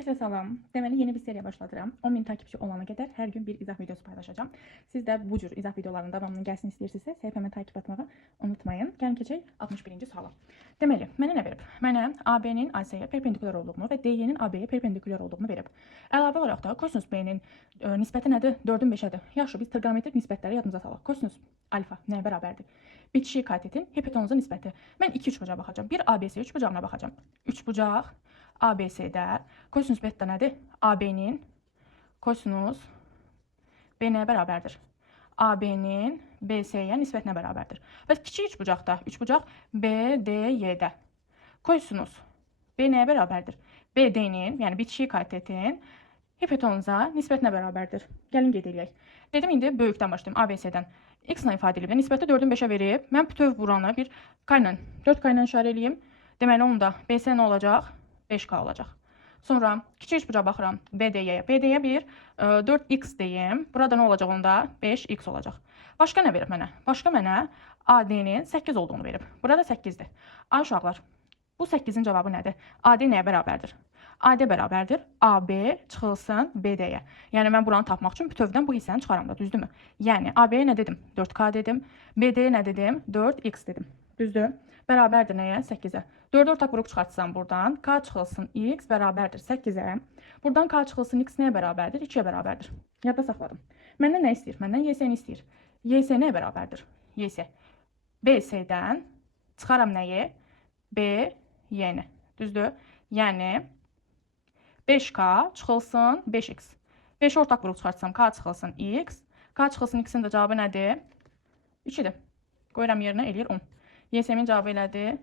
Herkese salam. Deməli yeni bir seriya başladıram. 10.000 takipçi olana qədər hər gün bir izah videosu paylaşacağam. Siz də bu cür izah videolarının davamının gəlsin istəyirsinizsə səhifəmə takip etməyi unutmayın. Gəlin keçək 61-ci suala. Deməli, mənə nə verib? Mənə AB-nin AC-yə perpendikulyar olduğunu və DY-nin AB-yə perpendikulyar olduğunu verib. Əlavə olaraq da kosinus B-nin nisbəti nədir? 4-ün 5-ədir. Yaxşı, biz trigonometrik nisbətləri yadımıza salaq. Kosinus alfa nəyə bərabərdir? Bitişik katetin hipotenuza nisbəti. Mən iki üçbucağa baxacağam. Bir ABC üçbucağına baxacağım. Üçbucaq ABC-də kosinus beta nədir? AB-nin kosinus B nəyə bərabərdir? AB-nin BC-yə nisbətinə bərabərdir. Və kiçik üçbucaqda, üçbucaq BDY-də kosinus B nəyə bərabərdir? BD-nin, yəni bitişik katetin hipotenuza nisbətinə bərabərdir. Gəlin qeyd edək. Dedim, indi böyükdən başlayayım, ABC-dən. X-la ifadə edilib, nisbəti 4-ün 5-ə verib. Mən bütöv buranı bir K ilə, 4K ilə işarə eləyim. Deməli, onda BC nə olacaq? 5K olacaq. Sonra kiçik üçbucağa baxıram BD-yə. BD-yə bir 4X deyim. Burada nə olacaq onda? 5X olacaq. Başqa nə verib mənə? Başqa mənə AD-nin 8 olduğunu verib. Burada 8-dir. Ay uşaqlar, bu 8-in cavabı nədir? AD nəyə bərabərdir? AD bərabərdir AB çıxılsın BD-yə. Yəni mən buranı tapmaq üçün bütövdən bu hissəni çıxaram da, düzdürmü? Yəni AB-yə nə dedim? 4K dedim. BD-yə nə dedim? 4X dedim. Düzdür? Bərabərdir nəyə? 8-ə. 4-ü ortaq vuruq çıxartsam buradan K çıxılsın X bərabərdir 8-ə. Buradan K çıxılsın X nəyə bərabərdir? 2-yə bərabərdir. Yadda saxladım. Məndən nə istəyir? Məndən YS-ni istəyir. YS nəyə bərabərdir? YS. BC-dən çıxaram nəyi? BY-ni. Düzdür? Yəni 5K çıxılsın 5X. 5-i ortaq vuruq çıxartsam K çıxılsın X. K çıxılsın X-in də cavabı nədir? 2-dir. Qoyuram yerinə, eləyir 10. YS-min cavabı elədir